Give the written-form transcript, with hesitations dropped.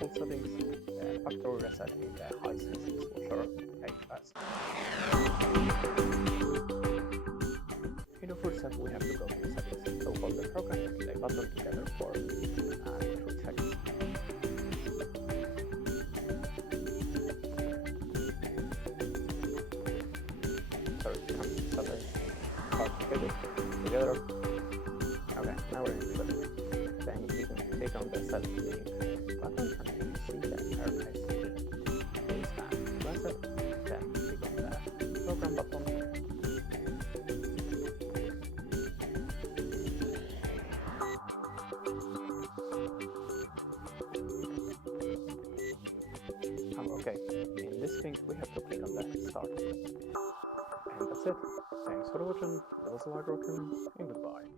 default settings, the factory reset in the Hisense dishwasher HS. In the first step, we have to go to settings, so hold the program and play button together for 3 seconds. Sorry, it becomes suddenly hard to get it together. Okay, now we're in settings. Then you can click on the set link button and you see the paradise is reset. Then click on the program button. Okay, in this case we have to click on the start button. And that's it. Thanks for watching, it was HardReset, and goodbye.